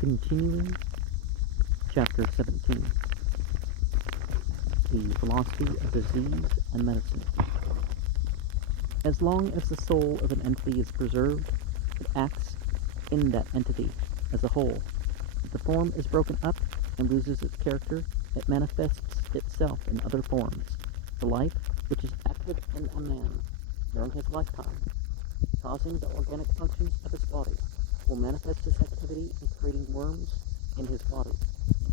Continuing Chapter 17. The Philosophy of Disease and Medicine. As long as the soul of an entity is preserved, it acts in that entity as a whole. If the form is broken up and loses its character, it manifests itself in other forms. The life which is active in a man during his lifetime, causing the organic functions of his body, will manifest its activity in creating worms in his body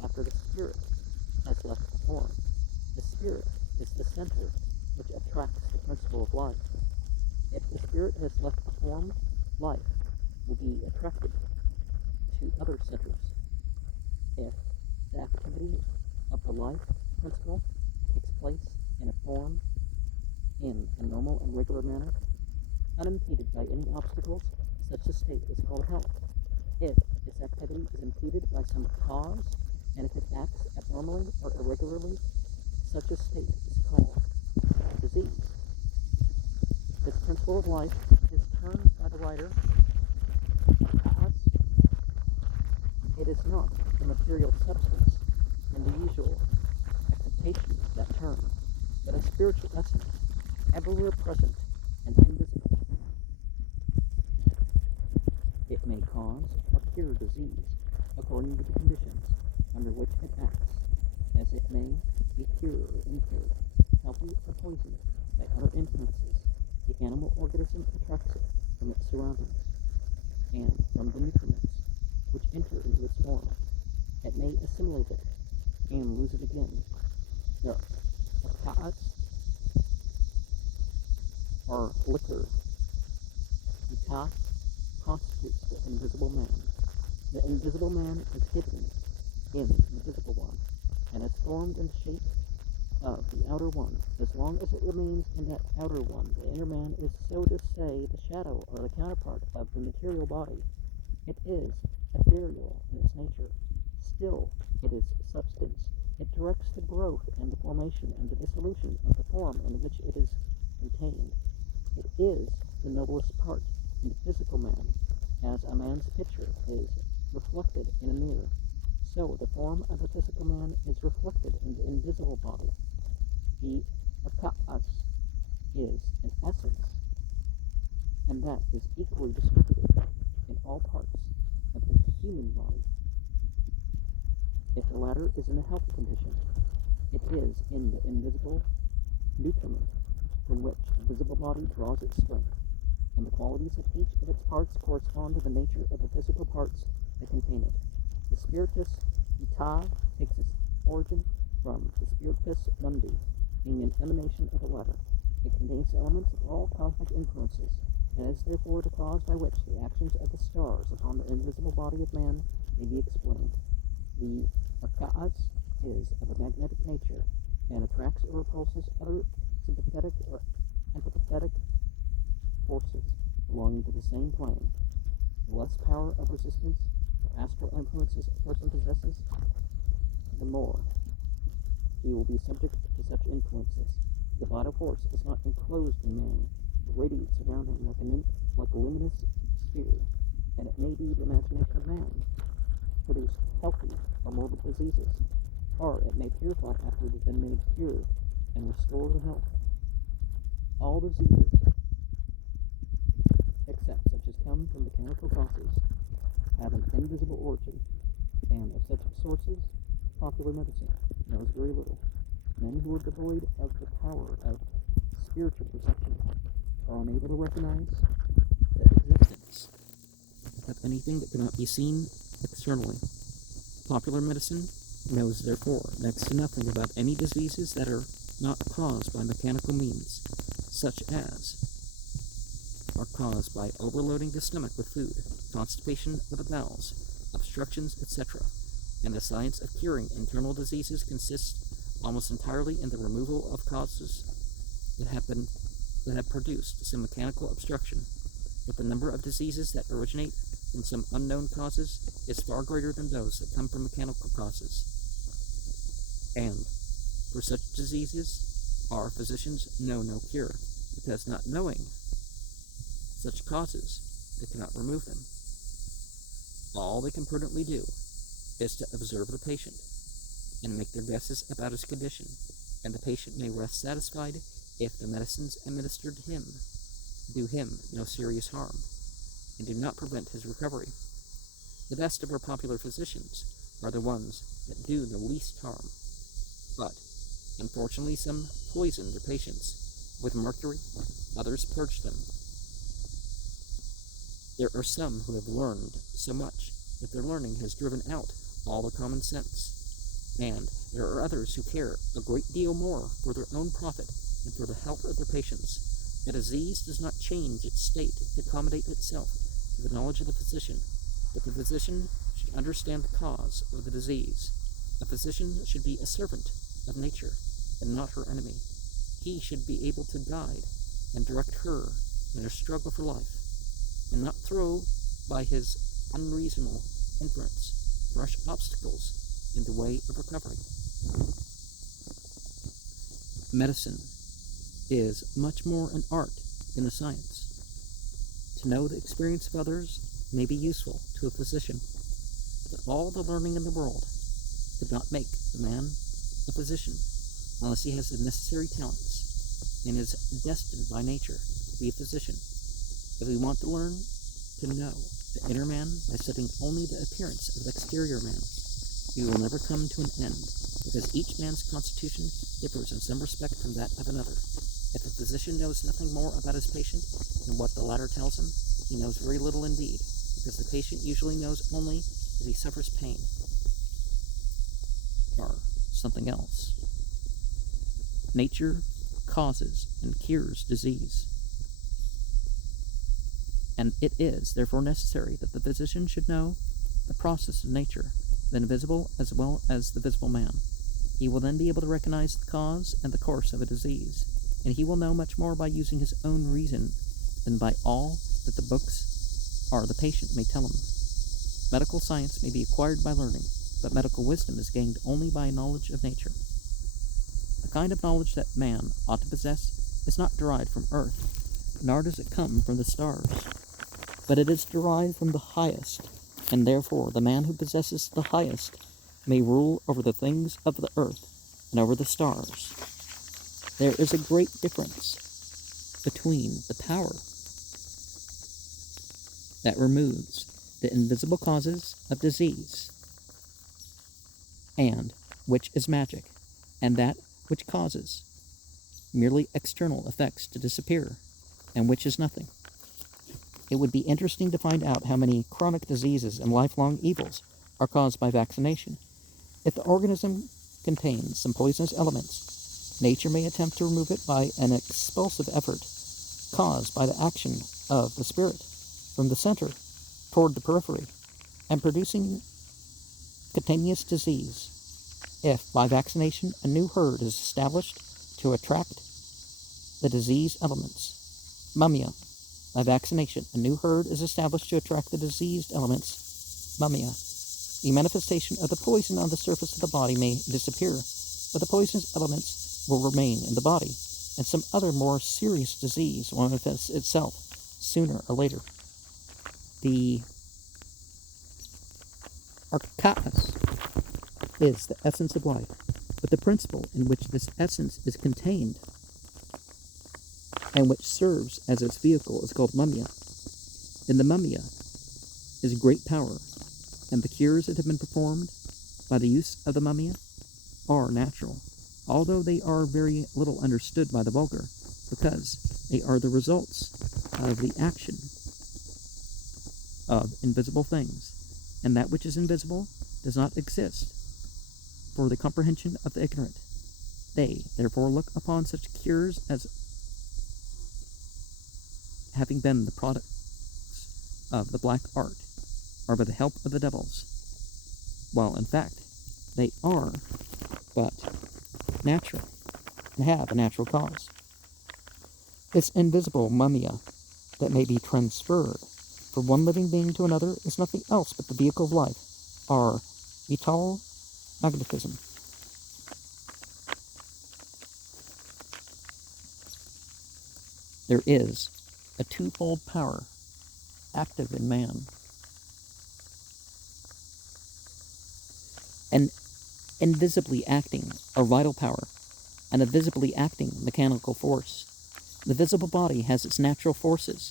after the spirit has left the form. The spirit is the center which attracts the principle of life. If the spirit has left the form, life will be attracted to other centers. If the activity of the life principle takes place in a form in a normal and regular manner, unimpeded by any obstacles, such a state is called health. If its activity is impeded by some cause, and if it acts abnormally or irregularly, such a state is called disease. This principle of life is termed by the writer as it is not a material substance in the usual acceptation of that term, but a spiritual essence, everywhere present and invisible. It may cause or cure disease according to the conditions under which it acts, as it may be cured or impaired, healthy or poisoned by other influences. The animal organism attracts it from its surroundings and from the nutriments which enter into its form. It may assimilate it and lose it again. The Akka'as or liquor. Ika constitutes the invisible man. The invisible man is hidden in the visible one, and is formed in the shape of the outer one. As long as it remains in that outer one, the inner man is, so to say, the shadow or the counterpart of the material body. It is ethereal in its nature. Still, it is substance. It directs the growth and the formation and the dissolution of the form in which it is contained. It is the noblest part in the physical man, as a man's picture is reflected in a mirror. So the form of the physical man is reflected in the invisible body. The Akka'as is an essence, and that is equally distributed in all parts of the human body. If the latter is in a healthy condition, it is in the invisible nutriment from which the visible body draws its strength, and the qualities of each of its parts correspond to the nature of the physical parts that contain it. The spiritus Ita takes its origin from the spiritus mundi, being an emanation of the latter. It contains elements of all cosmic influences, and is therefore the cause by which the actions of the stars upon the invisible body of man may be explained. The Akka'as is of a magnetic nature, and attracts or repulses other sympathetic or empathetic forces belonging to the same plane. The less power of resistance or astral influences a person possesses, the more he will be subject to such influences. The vital force is not enclosed in man, but radiates around him like a luminous sphere, and it may be the imagination of man produce healthy or morbid diseases, or it may purify after it has been made pure and restore the health. All diseases, except such as come from mechanical causes, have an invisible origin, and of such sources, popular medicine knows very little. Men who are devoid of the power of spiritual perception are unable to recognize the existence of anything that cannot be seen externally. Popular medicine knows, therefore, next to nothing about any diseases that are not caused by mechanical means, such as are caused by overloading the stomach with food, constipation of the bowels, obstructions, etc. And the science of curing internal diseases consists almost entirely in the removal of causes that have produced some mechanical obstruction. But the number of diseases that originate from some unknown causes is far greater than those that come from mechanical causes. And for such diseases, our physicians know no cure, because not knowing such causes, they cannot remove them. All they can prudently do is to observe the patient and make their guesses about his condition, and the patient may rest satisfied if the medicines administered to him do him no serious harm, and do not prevent his recovery. The best of our popular physicians are the ones that do the least harm, but unfortunately some poison their patients with mercury, others purge them. There are some who have learned so much that their learning has driven out all their common sense, and there are others who care a great deal more for their own profit and for the health of their patients. A disease does not change its state to accommodate itself to the knowledge of the physician, but the physician should understand the cause of the disease. A physician should be a servant of nature and not her enemy. He should be able to guide and direct her in her struggle for life, and not throw by his unreasonable influence fresh obstacles in the way of recovery. Medicine is much more an art than a science. To know the experience of others may be useful to a physician, but all the learning in the world could not make the man a physician unless he has the necessary talents and is destined by nature to be a physician. If we want to learn to know the inner man by studying only the appearance of the exterior man, we will never come to an end, because each man's constitution differs in some respect from that of another. If a physician knows nothing more about his patient than what the latter tells him, he knows very little indeed, because the patient usually knows only that he suffers pain, or something else. Nature causes and cures disease, and it is therefore necessary that the physician should know the process of nature, the invisible as well as the visible man. He will then be able to recognize the cause and the course of a disease, and he will know much more by using his own reason than by all that the books or the patient may tell him. Medical science may be acquired by learning, but medical wisdom is gained only by knowledge of nature. The kind of knowledge that man ought to possess is not derived from earth, nor does it come from the stars, but it is derived from the highest, and therefore the man who possesses the highest may rule over the things of the earth and over the stars. There is a great difference between the power that removes the invisible causes of disease, and which is magic, and that which causes merely external effects to disappear, and which is nothing. It would be interesting to find out how many chronic diseases and lifelong evils are caused by vaccination. If the organism contains some poisonous elements, nature may attempt to remove it by an expulsive effort caused by the action of the spirit from the center toward the periphery, and producing cutaneous disease. If by vaccination a new herd is established to attract the disease elements, mumia. By vaccination, a new herd is established to attract the diseased elements, mumia. The manifestation of the poison on the surface of the body may disappear, but the poisonous elements will remain in the body, and some other more serious disease will manifest itself sooner or later. The archaeus is the essence of life, but the principle in which this essence is contained and which serves as its vehicle is called mumia. In the mumia is great power, and the cures that have been performed by the use of the mumia are natural, although they are very little understood by the vulgar, because they are the results of the action of invisible things, and that which is invisible does not exist for the comprehension of the ignorant. They therefore look upon such cures as having been the products of the black art, or by the help of the devils, while in fact they are but natural, and have a natural cause. This invisible mumia that may be transferred from one living being to another is nothing else but the vehicle of life, or vital magnetism. There is a twofold power active in man. an invisibly acting or vital power, and a visibly acting mechanical force. The visible body has its natural forces,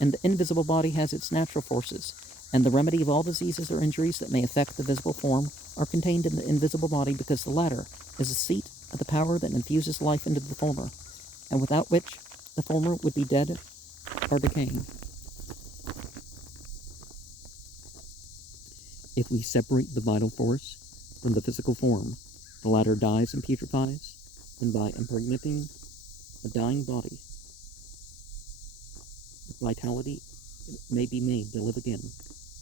and the invisible body has its natural forces, and the remedy of all diseases or injuries that may affect the visible form are contained in the invisible body, because the latter is the seat of the power that infuses life into the former, and without which the former would be dead or decaying. If we separate the vital force from the physical form, the latter dies and putrefies, and by impregnating a dying body, vitality may be made to live again.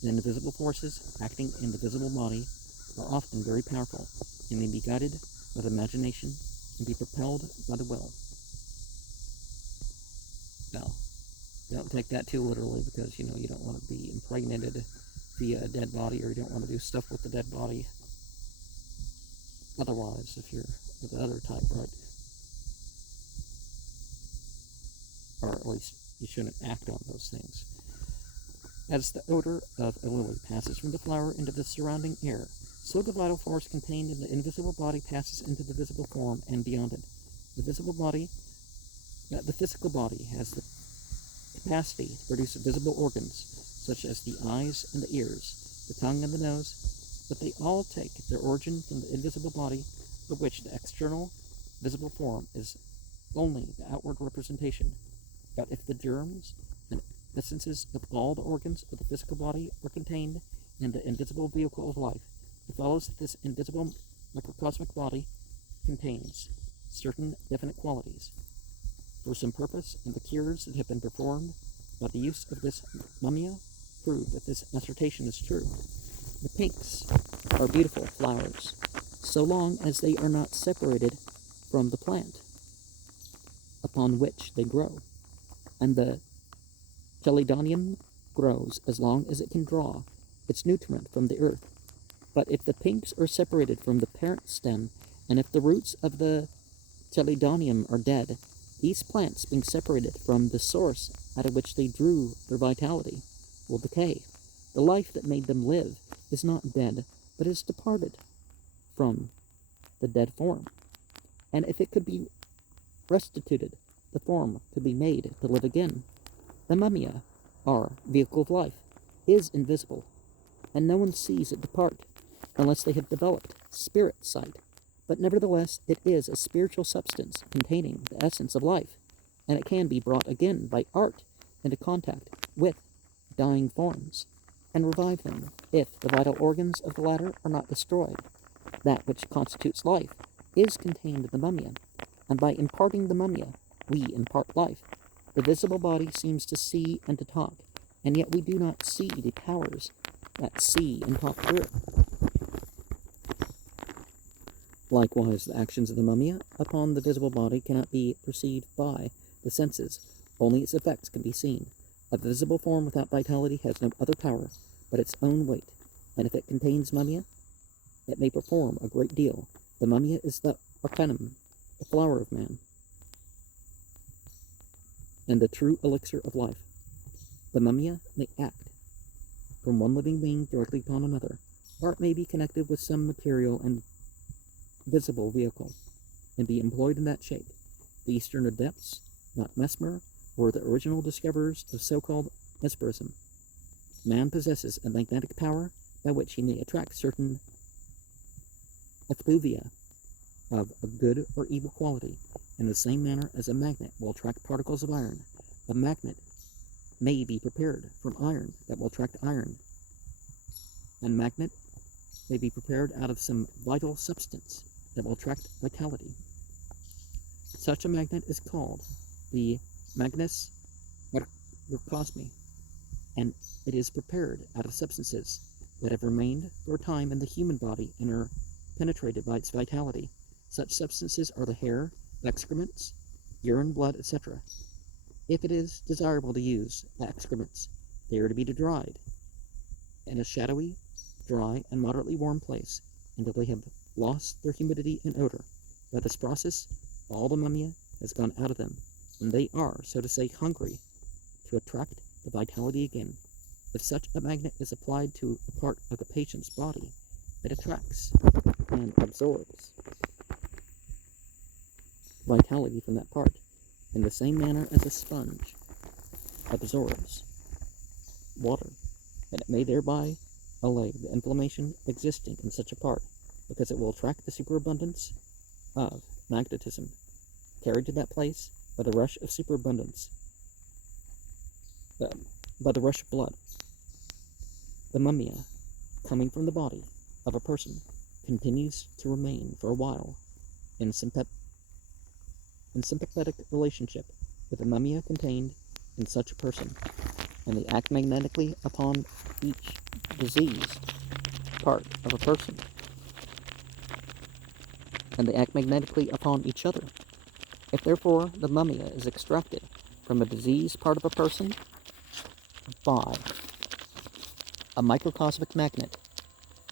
The invisible forces acting in the visible body are often very powerful, and may be guided by the imagination and be propelled by the will. Now, don't take that too literally, because you don't want to be impregnated via a dead body, or you don't want to do stuff with the dead body otherwise if you're the other type, right? Or at least you shouldn't act on those things. As the odor of a lily passes from the flower into the surrounding air, so the vital force contained in the invisible body passes into the visible form and beyond it. The physical body has the capacity to produce visible organs, such as the eyes and the ears, the tongue and the nose, but they all take their origin from the invisible body, of which the external visible form is only the outward representation. But if the germs and essences of all the organs of the physical body are contained in the invisible vehicle of life, it follows that this invisible microcosmic body contains certain definite qualities for some purpose, and the cures that have been performed by the use of this mummia prove that this assertion is true. The pinks are beautiful flowers, so long as they are not separated from the plant upon which they grow, and the chelidonium grows as long as it can draw its nutriment from the earth. But if the pinks are separated from the parent stem, and if the roots of the chelidonium are dead, these plants, being separated from the source out of which they drew their vitality, will decay. The life that made them live is not dead, but is departed from the dead form. And if it could be restituted, the form could be made to live again. The mummia, our vehicle of life, is invisible, and no one sees it depart, unless they have developed spirit sight. But nevertheless, it is a spiritual substance containing the essence of life, and it can be brought again by art into contact with dying forms, and revive them if the vital organs of the latter are not destroyed. That which constitutes life is contained in the mummia, and by imparting the mummia, we impart life. The visible body seems to see and to talk, and yet we do not see the powers that see and talk through it. Likewise, the actions of the mummia upon the visible body cannot be perceived by the senses, only its effects can be seen. A visible form without vitality has no other power but its own weight, and if it contains mummia, it may perform a great deal. The mummia is the arcanum, the flower of man, and the true elixir of life. The mummia may act from one living being directly upon another, or it may be connected with some material and visible vehicle, and be employed in that shape. The Eastern adepts, not Mesmer, were the original discoverers of so-called mesmerism. Man possesses a magnetic power by which he may attract certain effluvia of a good or evil quality, in the same manner as a magnet will attract particles of iron. A magnet may be prepared from iron that will attract iron, and magnet may be prepared out of some vital substance that will attract vitality. Such a magnet is called the magnes mercosmi, and it is prepared out of substances that have remained for a time in the human body and are penetrated by its vitality. Such substances are the hair, excrements, urine, blood, etc. If it is desirable to use the excrements, they are to be dried in a shadowy, dry, and moderately warm place until they have lost their humidity and odor. By this process, all the mummia has gone out of them, and they are, so to say, hungry to attract the vitality again. If such a magnet is applied to a part of the patient's body, it attracts and absorbs vitality from that part, in the same manner as a sponge absorbs water, and it may thereby allay the inflammation existing in such a part, because it will attract the superabundance of magnetism carried to that place by the rush of superabundance, by the rush of blood. The mummia, coming from the body of a person, continues to remain for a while in sympathetic relationship with the mummia contained in such a person, and they act magnetically upon each diseased part of a person, and they act magnetically upon each other. If therefore the mummia is extracted from a diseased part of a person by a microcosmic magnet,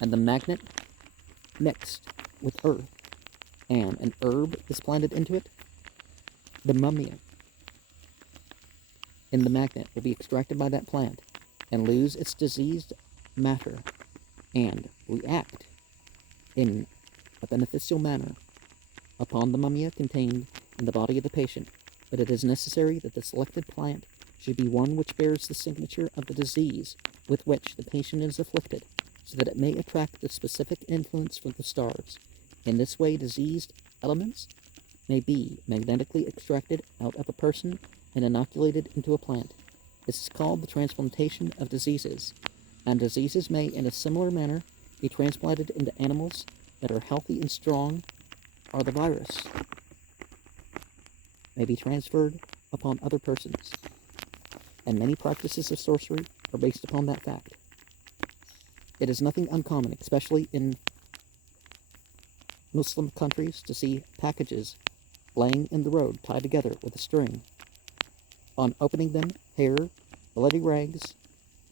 and the magnet mixed with earth, and an herb is planted into it, the mummia in the magnet will be extracted by that plant and lose its diseased matter and react in a beneficial manner upon the mummia contained in the body of the patient. But it is necessary that the selected plant should be one which bears the signature of the disease with which the patient is afflicted, so that it may attract the specific influence from the stars. In this way, diseased elements may be magnetically extracted out of a person and inoculated into a plant. This is called the transplantation of diseases, and diseases may in a similar manner be transplanted into animals that are healthy and strong, or the virus may be transferred upon other persons, and many practices of sorcery are based upon that fact. It is nothing uncommon, especially in Muslim countries, to see packages laying in the road tied together with a string. On opening them, hair, bloody rags,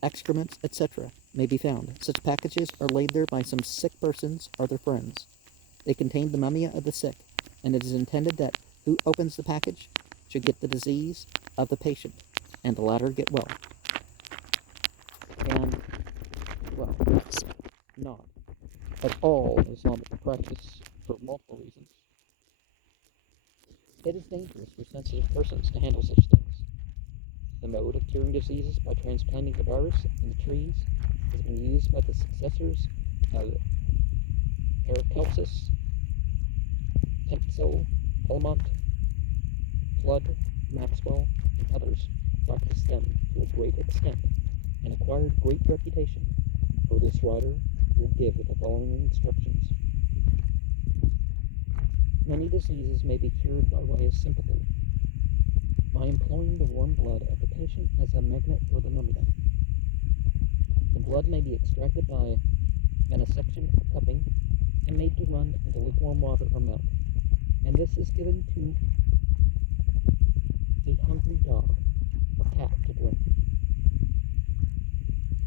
excrements, etc. may be found. Such packages are laid there by some sick persons or their friends. They contain the mummia of the sick, and it is intended that who opens the package should get the disease of the patient, and the latter get well. And, well, it's not at all Islamic practice for multiple reasons. It is dangerous for sensitive persons to handle such things. The mode of curing diseases by transplanting the virus in the trees has been used by the successors of Paracelsus, Tempsel, Helmont, Flood, Maxwell, and others practiced them to a great extent and acquired great reputation, for this writer will give the following instructions. Many diseases may be cured by way of sympathy, by employing the warm blood of the patient as a magnet for the mummia. The blood may be extracted by venesection or cupping and made to run into lukewarm water or milk, and this is given to a hungry dog or cat to drink.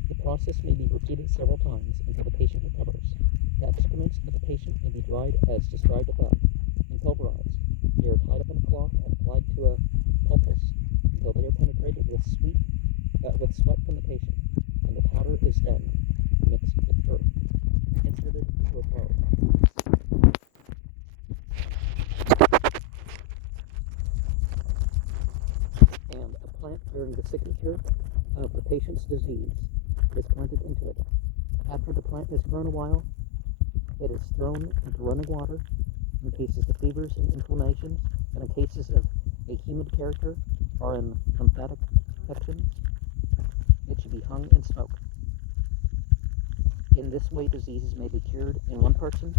The process may be repeated several times until the patient recovers. The excrements of the patient may be dried as described above and pulverized. They are tied up in a cloth and applied to a poultice until they are penetrated with sweat from the patient, and the powder is then mixed with earth, inserted into a bowl. And a plant bearing the signature of the patient's disease is planted into it. After the plant has grown a while, it is thrown into running water in cases of fevers and inflammations, and in cases of a humid character or in lymphatic affections, it should be hung in smoke. In this way, diseases may be cured in one person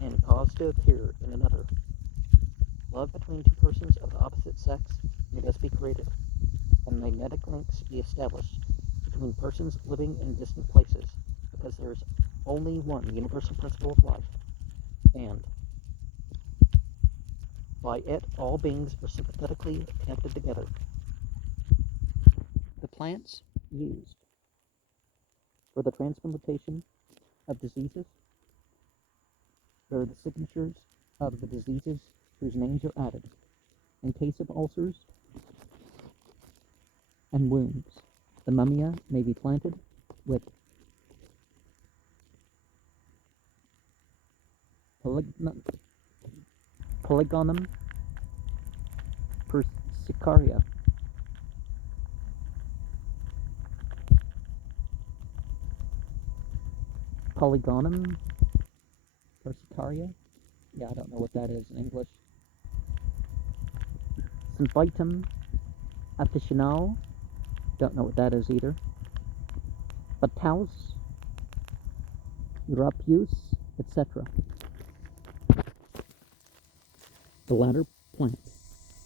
and caused to appear in another. Love between two persons of the opposite sex may thus be created, and magnetic links be established between persons living in distant places, because there is only one universal principle of life, and by it all beings are sympathetically connected together. The plants used for the transplantation of diseases bear the signatures of the diseases whose names are added. In case of ulcers and wounds, the mummia may be planted with Polygonum persicaria. Polygonum persicaria? Yeah, I don't know what that is in English. Symphytum aficional? Don't know what that is either. Bataus, Europeus, etc. The latter plant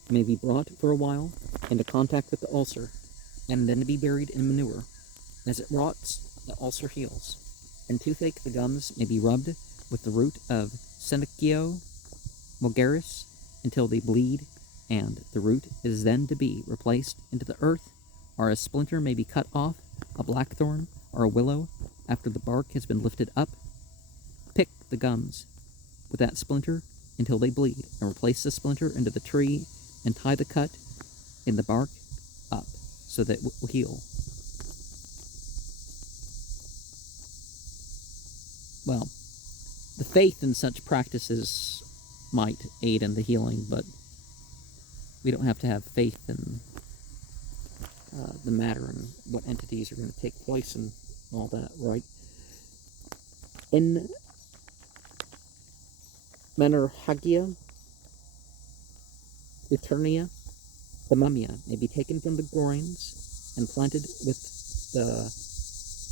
may be brought for a while into contact with the ulcer, and then to be buried in manure. As it rots, the ulcer heals. In toothache, the gums may be rubbed with the root of Senecio vulgaris until they bleed, and the root is then to be replaced into the earth, or a splinter may be cut off, a blackthorn or a willow, after the bark has been lifted up. Pick the gums with that splinter until they bleed, and replace the splinter into the tree, and tie the cut in the bark up so that it will heal. Well, the faith in such practices might aid in the healing, but we don't have to have faith in the matter and what entities are going to take place and all that, right? In Menorhagia Eternia, the mumia may be taken from the groins and planted with the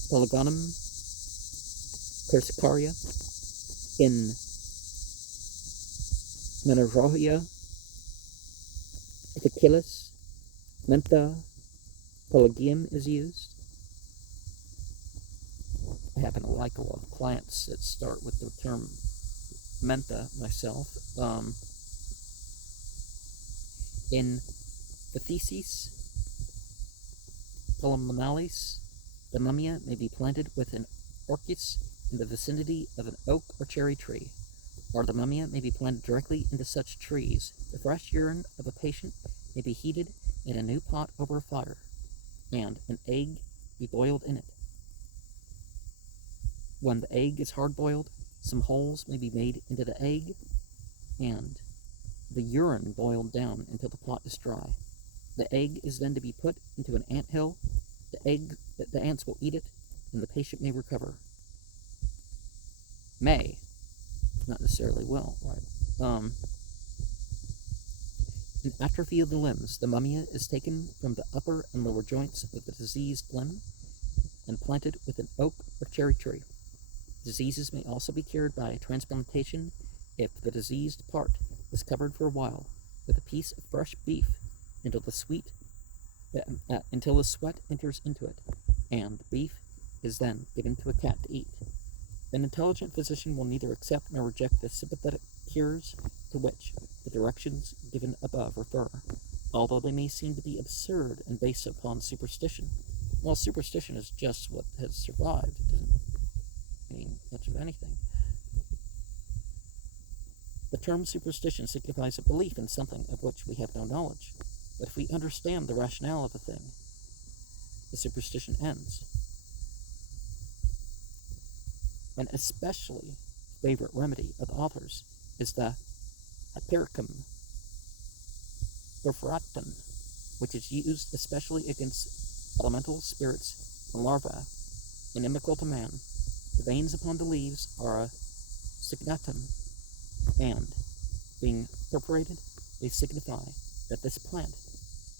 Polygonum persicaria. In Menorhagia Epicillus, Mentha Pelagium is used. I happen to like a lot of plants that start with the term mentha myself. In the Theses Pulmonalis, the mumia may be planted with an orchis in the vicinity of an oak or cherry tree, or the mumia may be planted directly into such trees. The fresh urine of a patient may be heated in a new pot over a fire, and an egg be boiled in it. When the egg is hard-boiled, some holes may be made into the egg, and the urine boiled down until the pot is dry. The egg is then to be put into an anthill. The ants will eat it, and the patient may recover. May, not necessarily will, right? In atrophy of the limbs, the mumia is taken from the upper and lower joints of the diseased limb and planted with an oak or cherry tree. Diseases may also be cured by transplantation if the diseased part is covered for a while with a piece of fresh beef until the sweat enters into it, and the beef is then given to a cat to eat. An intelligent physician will neither accept nor reject the sympathetic cures to which the directions given above refer, although they may seem to be absurd and based upon superstition. Well, superstition is just what has survived. It doesn't mean much of anything. The term superstition signifies a belief in something of which we have no knowledge, but if we understand the rationale of a thing, the superstition ends. An especially favorite remedy of authors is the hypericum perforatum, which is used especially against elemental spirits and larvae inimical to man. The veins upon the leaves are a signatum, and, being perforated, they signify that this plant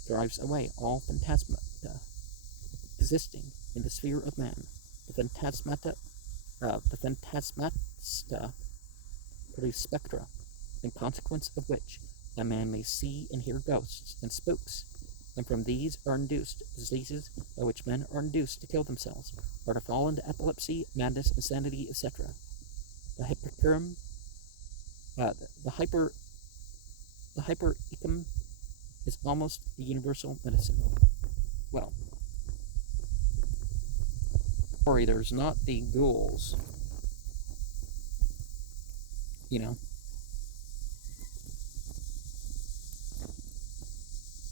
drives away all phantasmata existing in the sphere of man. The phantasmata produce spectra, in consequence of which a man may see and hear ghosts and spooks, and from these are induced diseases by which men are induced to kill themselves, or to fall into epilepsy, madness, insanity, etc. The hypericum is almost a universal medicine. Well, sorry, there's not the ghouls. You know,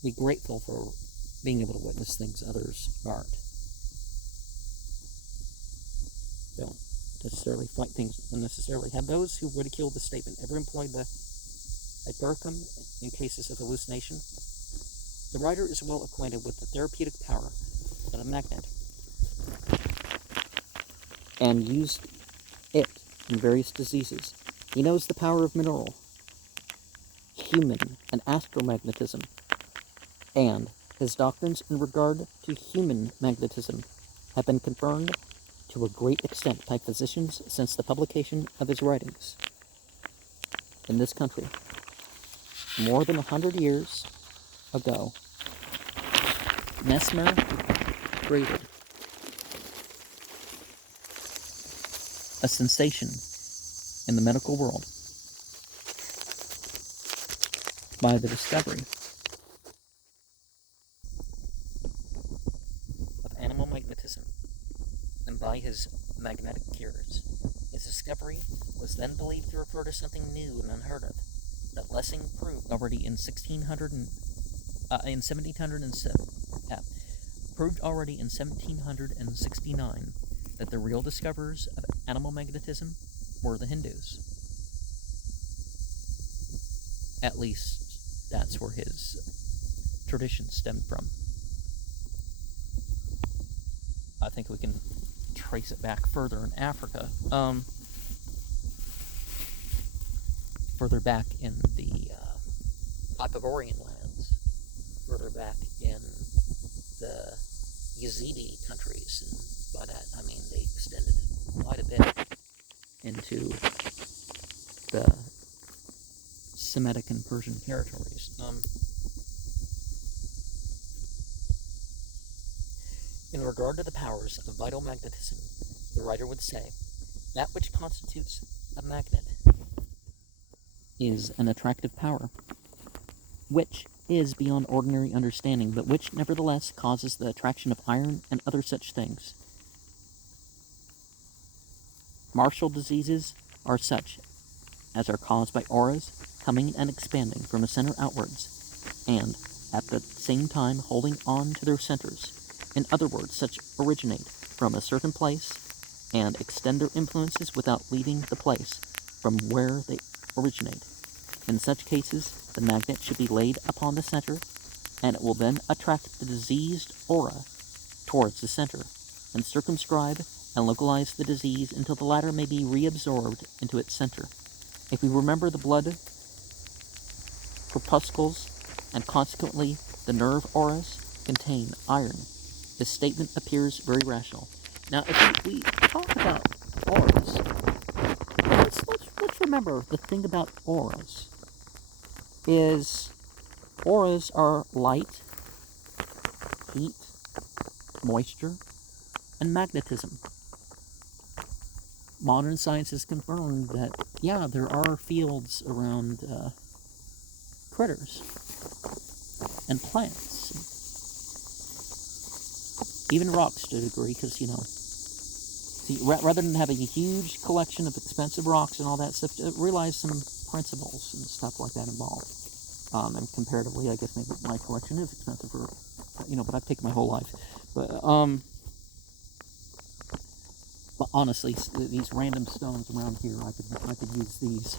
be grateful for being able to witness things others aren't. Don't necessarily fight things unnecessarily. Have those who ridicule the statement ever employed the hypericum in cases of hallucination? The writer is well acquainted with the therapeutic power of a magnet and used it in various diseases. He knows the power of mineral, human, and astromagnetism, and his doctrines in regard to human magnetism have been confirmed to a great extent by physicians since the publication of his writings. In this country, more than 100 years ago, Mesmer created a sensation in the medical world by the discovery of animal magnetism and by his magnetic cures. His discovery was then believed to refer to something new and unheard of, that Lessing proved already in 1769 that the real discoverers of animal magnetism were the Hindus. At least, that's where his tradition stemmed from. I think we can trace it back further in Africa. Further back in the Pythagorean lands, further back in the Yazidi countries, and by that I mean they extended quite a bit into the Semitic and Persian territories. In regard to the powers of vital magnetism, the writer would say, that which constitutes a magnet is an attractive power, which is beyond ordinary understanding, but which nevertheless causes the attraction of iron and other such things. Martial diseases are such as are caused by auras coming and expanding from a center outwards, and at the same time holding on to their centers. In other words, such originate from a certain place and extend their influences without leaving the place from where they originate. In such cases, the magnet should be laid upon the center, and it will then attract the diseased aura towards the center, and circumscribe and localize the disease until the latter may be reabsorbed into its center. If we remember the blood corpuscles and consequently the nerve auras contain iron, this statement appears very rational. Now, if we talk about auras, let's remember the thing about auras is auras are light, heat, moisture, and magnetism. Modern science has confirmed that, yeah, there are fields around critters and plants, even rocks to a degree, because, see, rather than having a huge collection of expensive rocks and all that stuff, realize some principles and stuff like that involved. And comparatively, I guess maybe my collection is expensive, but I've taken my whole life. But honestly, these random stones around here, I could use these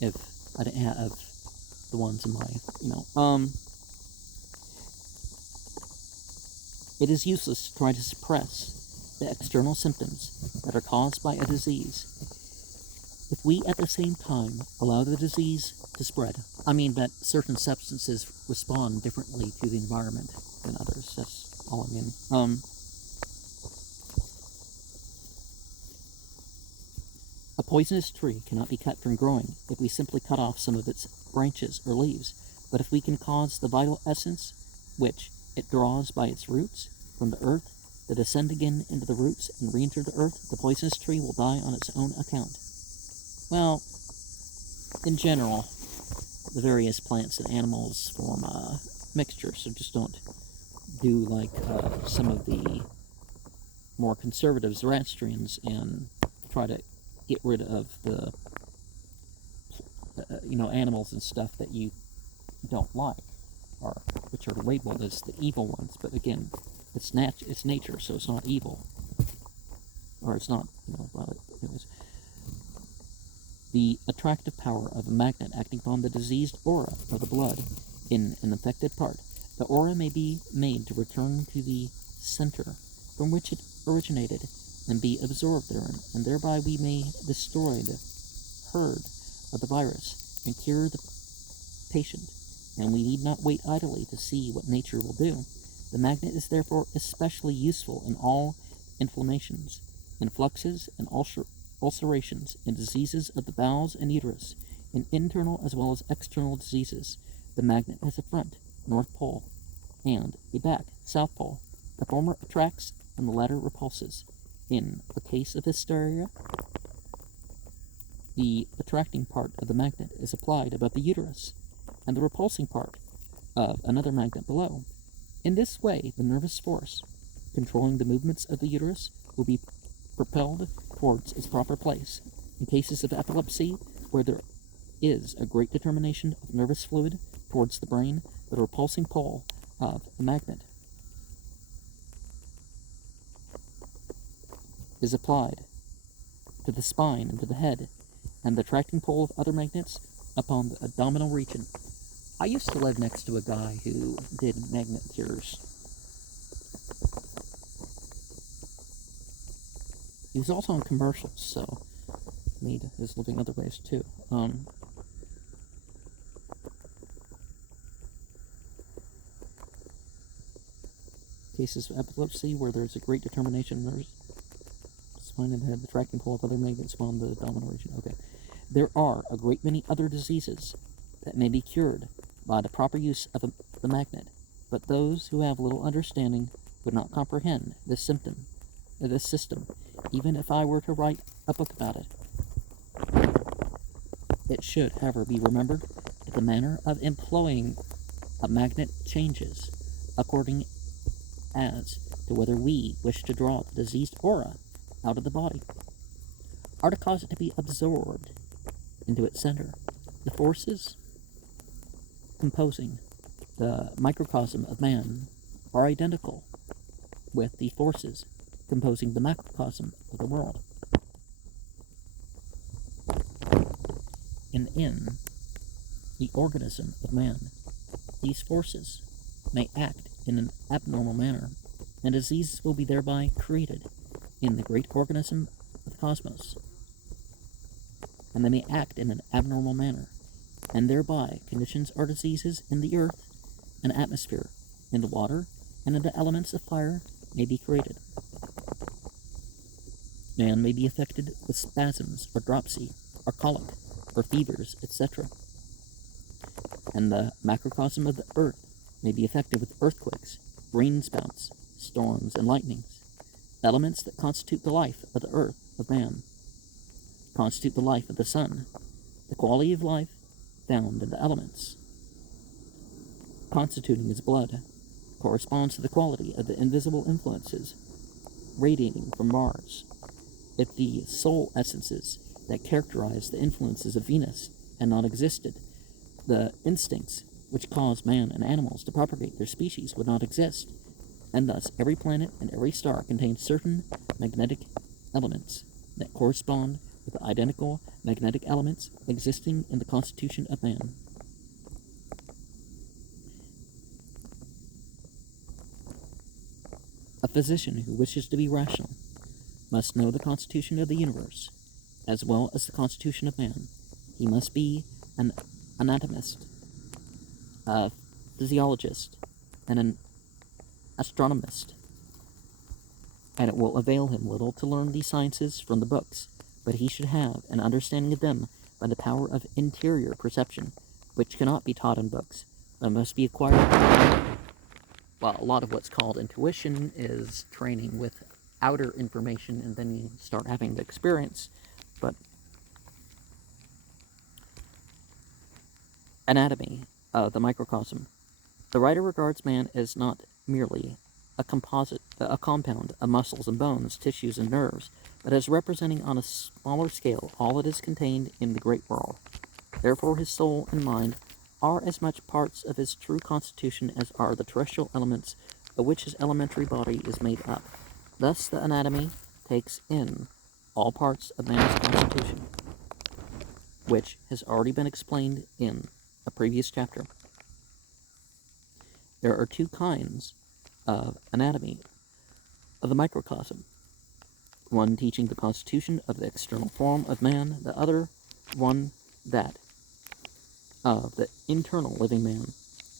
if I didn't have the ones in my, It is useless to try to suppress the external symptoms that are caused by a disease if we at the same time allow the disease to spread. I mean that certain substances respond differently to the environment than others. That's all I mean. A poisonous tree cannot be cut from growing if we simply cut off some of its branches or leaves, but if we can cause the vital essence which it draws by its roots from the earth to descend again into the roots and re-enter the earth, the poisonous tree will die on its own account. Well, in general, the various plants and animals form a mixture, so just don't do like some of the more conservative Zoroastrians and try to get rid of the animals and stuff that you don't like, or which are labeled as the evil ones. But again, it's nature, so it's not evil, or it's not The attractive power of a magnet acting upon the diseased aura of the blood in an affected part. The aura may be made to return to the center from which it originated and be absorbed therein, and thereby we may destroy the herd of the virus and cure the patient, and we need not wait idly to see what nature will do. The magnet is therefore especially useful in all inflammations, influxes, and ulcerations, in diseases of the bowels and uterus, in internal as well as external diseases. The magnet has a front, North Pole, and a back, South Pole. The former attracts and the latter repulses. In the case of hysteria, the attracting part of the magnet is applied above the uterus, and the repulsing part of another magnet below. In this way, the nervous force, controlling the movements of the uterus, will be propelled towards its proper place. In cases of epilepsy, where there is a great determination of nervous fluid towards the brain, the repulsing pole of the magnet is applied to the spine and to the head, and the attracting pole of other magnets upon the abdominal region. I used to live next to a guy who did magnet cures. He was also in commercials, so made his living other ways too. Cases of epilepsy where there's a great determination of nerves, spine and head, the tracking pole of other magnets upon the abdominal region. Okay. There are a great many other diseases that may be cured by the proper use of the magnet, but those who have little understanding would not comprehend this system, even if I were to write a book about it. It should, however, be remembered that the manner of employing a magnet changes according as to whether we wish to draw the diseased aura out of the body, or to cause it to be absorbed into its center. The forces composing the microcosm of man are identical with the forces composing the macrocosm of the world. And in the organism of man, these forces may act in an abnormal manner, and diseases will be thereby created in the great organism of the cosmos. And they may act in an abnormal manner, and thereby conditions or diseases in the earth and atmosphere, in the water, and in the elements of fire may be created. Man may be affected with spasms, or dropsy, or colic, or fevers, etc. And the macrocosm of the earth may be affected with earthquakes, rain spouts, storms, and lightnings. Elements that constitute the life of the earth of man constitute the life of the sun. The quality of life found in the elements constituting his blood corresponds to the quality of the invisible influences radiating from Mars. If the soul essences that characterize the influences of Venus had not existed, the instincts which cause man and animals to propagate their species would not exist, and thus every planet and every star contains certain magnetic elements that correspond with the identical magnetic elements existing in the constitution of man. A physician who wishes to be rational must know the constitution of the universe, as well as the constitution of man. He must be an anatomist, a physiologist, and an astronomist, and it will avail him little to learn these sciences from the books, but he should have an understanding of them by the power of interior perception, which cannot be taught in books, but must be acquired. Well, a lot of what's called intuition is training with outer information, and then you start having the experience. But anatomy of the microcosm. The writer regards man as not merely a compound of muscles and bones, tissues and nerves, but as representing on a smaller scale all that is contained in the great world. Therefore his soul and mind are as much parts of his true constitution as are the terrestrial elements of which his elementary body is made up. Thus the anatomy takes in all parts of man's constitution. which has already been explained in a previous chapter. There are two kinds of anatomy of the microcosm, one teaching the constitution of the external form of man, the other one that of the internal living man.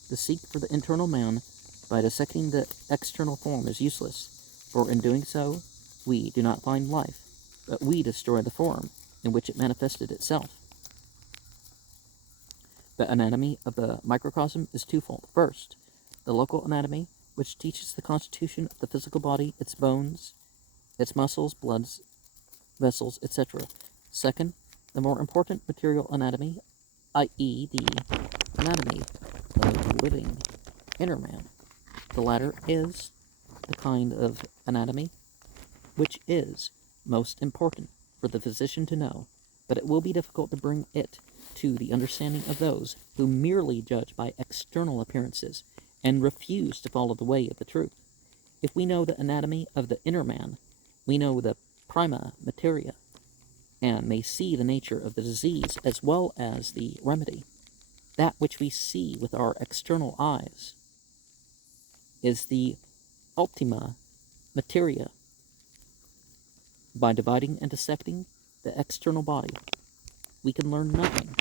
To seek for the internal man by dissecting the external form is useless, for in doing so we do not find life, but we destroy the form in which it manifested itself. The anatomy of the microcosm is twofold. First, the local anatomy, which teaches the constitution of the physical body, its bones, its muscles, bloods, vessels, etc. Second, the more important material anatomy, i.e. the anatomy of the living inner man. The latter is the kind of anatomy which is most important for the physician to know, but it will be difficult to bring it to the understanding of those who merely judge by external appearances and refuse to follow the way of the truth. If we know the anatomy of the inner man, we know the prima materia, and may see the nature of the disease as well as the remedy. That which we see with our external eyes is the ultima materia. By dividing and dissecting the external body, we can learn nothing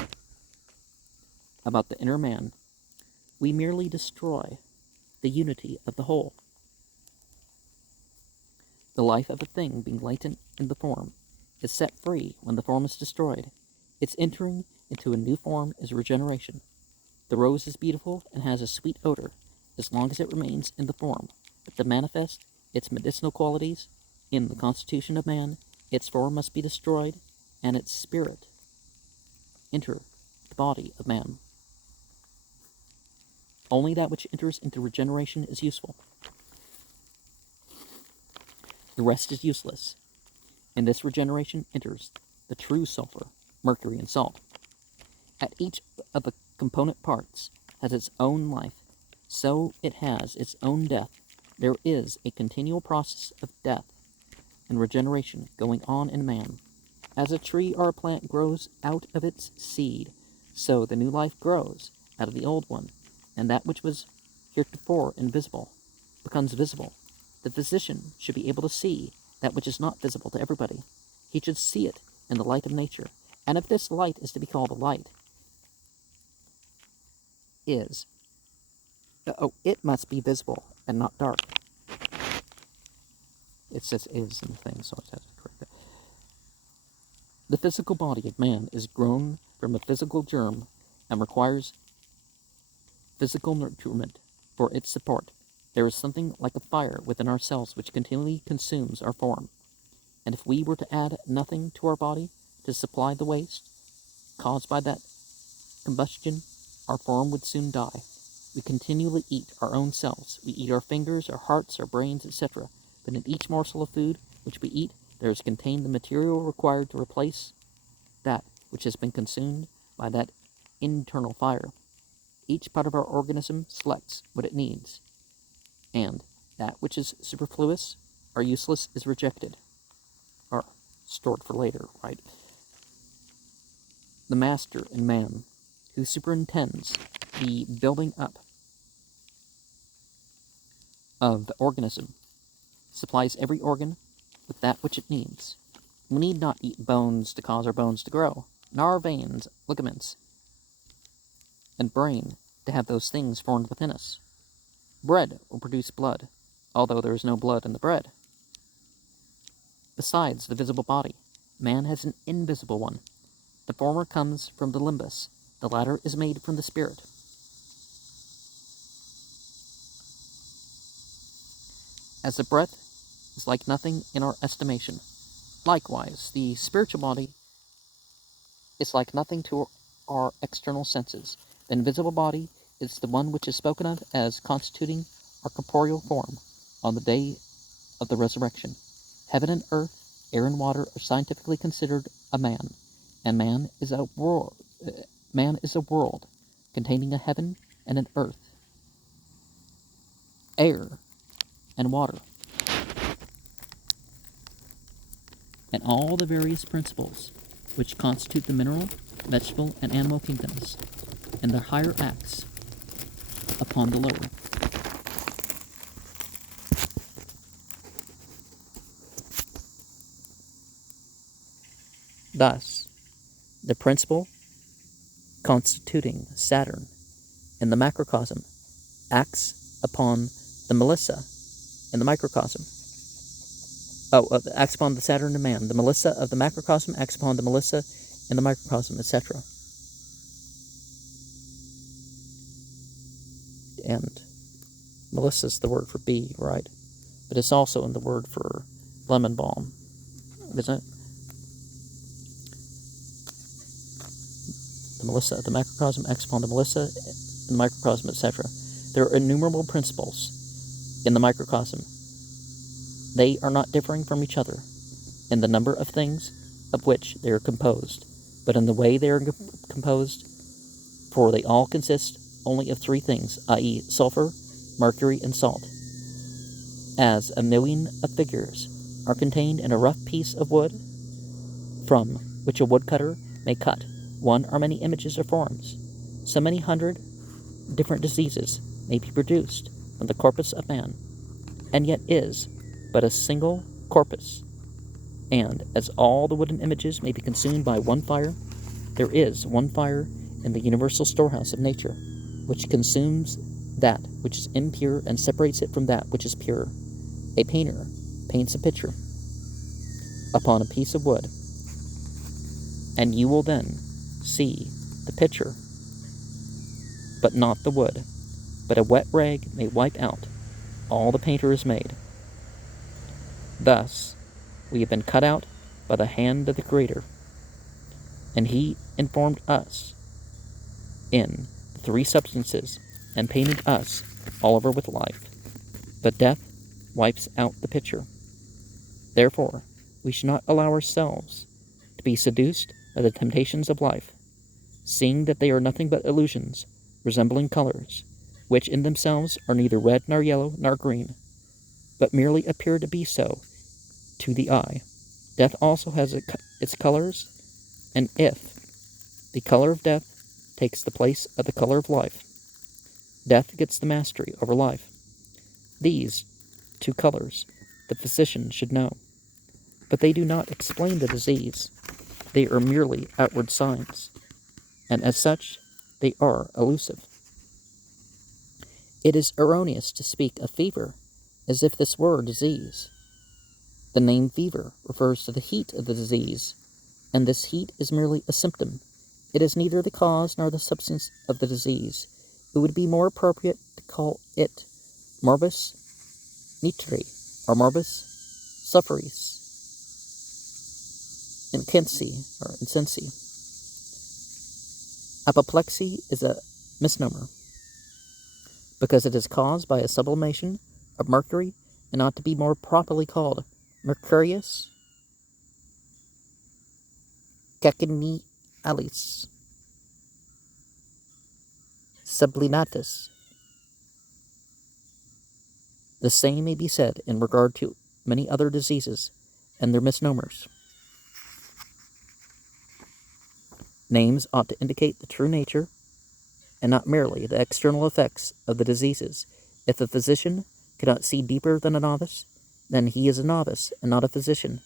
about the inner man. We merely destroy the unity of the whole. The life of a thing being latent in the form is set free when the form is destroyed. Its entering into a new form is regeneration. The rose is beautiful and has a sweet odor as long as it remains in the form, but to manifest its medicinal qualities in the constitution of man, its form must be destroyed and its spirit enter the body of man. Only that which enters into regeneration is useful. The rest is useless. In this regeneration enters the true sulfur, mercury, and salt. At each of the component parts has its own life, so it has its own death. There is a continual process of death and regeneration going on in man. As a tree or a plant grows out of its seed, so the new life grows out of the old one, and that which was heretofore invisible becomes visible. The physician should be able to see that which is not visible to everybody. He should see it in the light of nature, and if this light is to be called a light, it must be visible and not dark. It says is in the thing, so it has to correct it. The physical body of man is grown from a physical germ and requires physical nutriment for its support. There is something like a fire within ourselves which continually consumes our form, and if we were to add nothing to our body to supply the waste caused by that combustion, our form would soon die. We continually eat our own selves. We eat our fingers, our hearts, our brains, etc. But in each morsel of food which we eat, there is contained the material required to replace that which has been consumed by that internal fire. Each part of our organism selects what it needs, and that which is superfluous or useless is rejected, or stored for later, right? The master in man, who superintends the building up of the organism, supplies every organ with that which it needs. We need not eat bones to cause our bones to grow, nor our veins, ligaments, and brain to have those things formed within us. Bread will produce blood, although there is no blood in the bread. Besides the visible body, man has an invisible one. The former comes from the limbus, the latter is made from the spirit. As the breath is like nothing in our estimation, likewise the spiritual body is like nothing to our external senses. The invisible body is the one which is spoken of as constituting our corporeal form on the day of the resurrection. Heaven and earth, air and water are scientifically considered a man, and man is a world containing a heaven and an earth, air and water, and all the various principles which constitute the mineral, vegetable, and animal kingdoms, and their higher acts upon the lower. Thus, the principle constituting Saturn in the macrocosm acts upon the Melissa in the microcosm. Acts upon the Saturn in man. The Melissa of the macrocosm acts upon the Melissa in the microcosm, etc. And Melissa is the word for bee, right? But it's also in the word for lemon balm, isn't it? The Melissa of the macrocosm acts upon the Melissa in the microcosm, etc. There are innumerable principles in the microcosm. They are not differing from each other in the number of things of which they are composed, but in the way they are composed, for they all consist only of three things, i.e., sulfur, mercury, and salt. As a million of figures are contained in a rough piece of wood, from which a woodcutter may cut one or many images or forms, so many hundred different diseases may be produced from the corpus of man, and yet is but a single corpus. And as all the wooden images may be consumed by one fire, there is one fire in the universal storehouse of nature, which consumes that which is impure and separates it from that which is pure. A painter paints a picture upon a piece of wood, and you will then see the picture, but not the wood. But a wet rag may wipe out all the painter has made. Thus, we have been cut out by the hand of the Creator, and He informed us in the three substances and painted us all over with life. But death wipes out the picture. Therefore, we should not allow ourselves to be seduced by the temptations of life, seeing that they are nothing but illusions, resembling colors, which in themselves are neither red nor yellow nor green, but merely appear to be so to the eye. Death also has its colors, and if the color of death takes the place of the color of life, death gets the mastery over life. These two colors the physician should know, but they do not explain the disease. They are merely outward signs, and as such, they are elusive. It is erroneous to speak of fever as if this were disease. The name fever refers to the heat of the disease, and this heat is merely a symptom. It is neither the cause nor the substance of the disease. It would be more appropriate to call it morbus nitri, or morbus sufferis, incensi. Apoplexy is a misnomer, because it is caused by a sublimation of mercury, and ought to be more properly called mercurius cacinialis sublimatus. The same may be said in regard to many other diseases and their misnomers. Names ought to indicate the true nature and not merely the external effects of the diseases. If a physician cannot see deeper than a novice, then he is a novice and not a physician.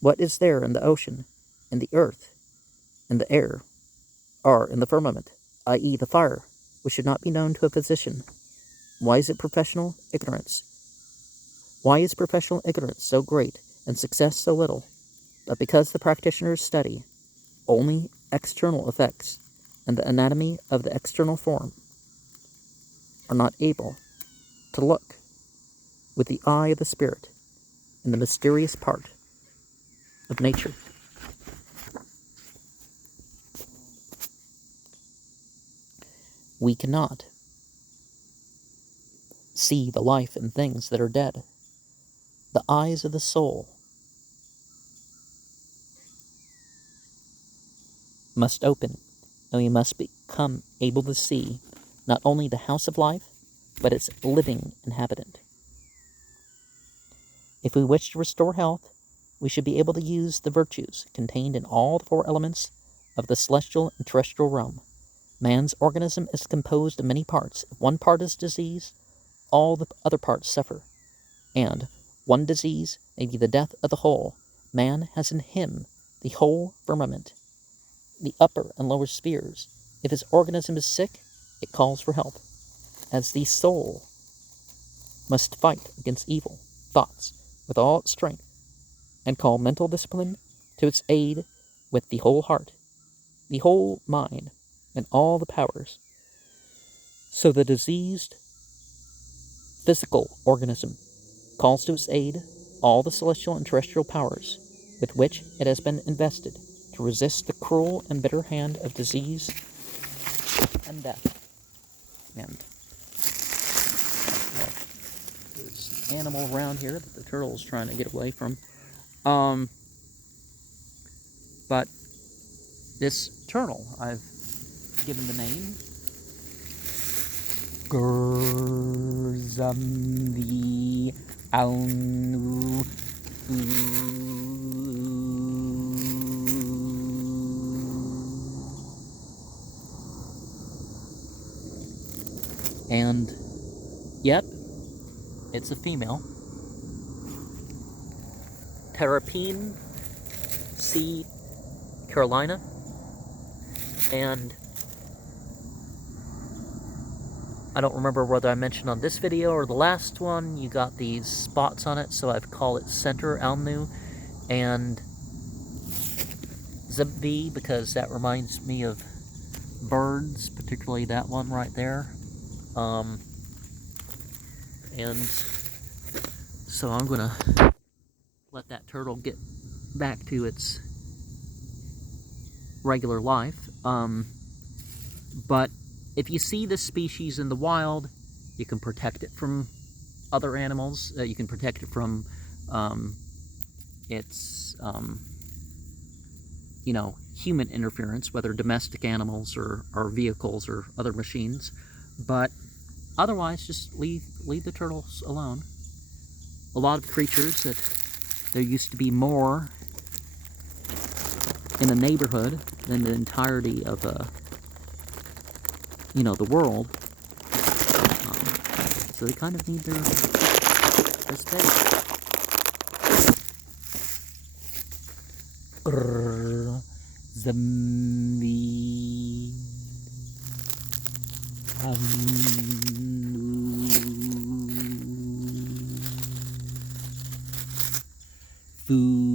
What is there in the ocean, in the earth, in the air, or in the firmament, i.e. the fire, which should not be known to a physician? Why is professional ignorance so great and success so little? But because the practitioners study only external effects and the anatomy of the external form, are not able to look with the eye of the spirit in the mysterious part of nature. We cannot see the life in things that are dead. The eyes of the soul must open, and we must become able to see not only the house of life, but its living inhabitant. If we wish to restore health, we should be able to use the virtues contained in all the 4 elements of the celestial and terrestrial realm. Man's organism is composed of many parts. If one part is diseased, all the other parts suffer. And one disease may be the death of the whole. Man has in him the whole firmament, the upper and lower spheres. If his organism is sick, it calls for help, as the soul must fight against evil thoughts with all its strength, and call mental discipline to its aid with the whole heart, the whole mind, and all the powers. So the diseased physical organism calls to its aid all the celestial and terrestrial powers with which it has been invested to resist the cruel and bitter hand of disease and death. And there's an animal around here that the turtle is trying to get away from. But this turtle, I've given the name zbvi alnw. And yep, it's a female. Terrapene C. Carolina. And I don't remember whether I mentioned on this video or the last one, you got these spots on it, so I've called it center alnw and zbvi because that reminds me of birds, particularly that one right there. And so I'm gonna let that turtle get back to its regular life. But if you see this species in the wild, you can protect it from other animals. You can protect it from its human interference, whether domestic animals or vehicles or other machines. But otherwise, just leave the turtles alone. A lot of creatures that there used to be more in a neighborhood than the entirety of the world. So they kind of need their space. Zombie. Food.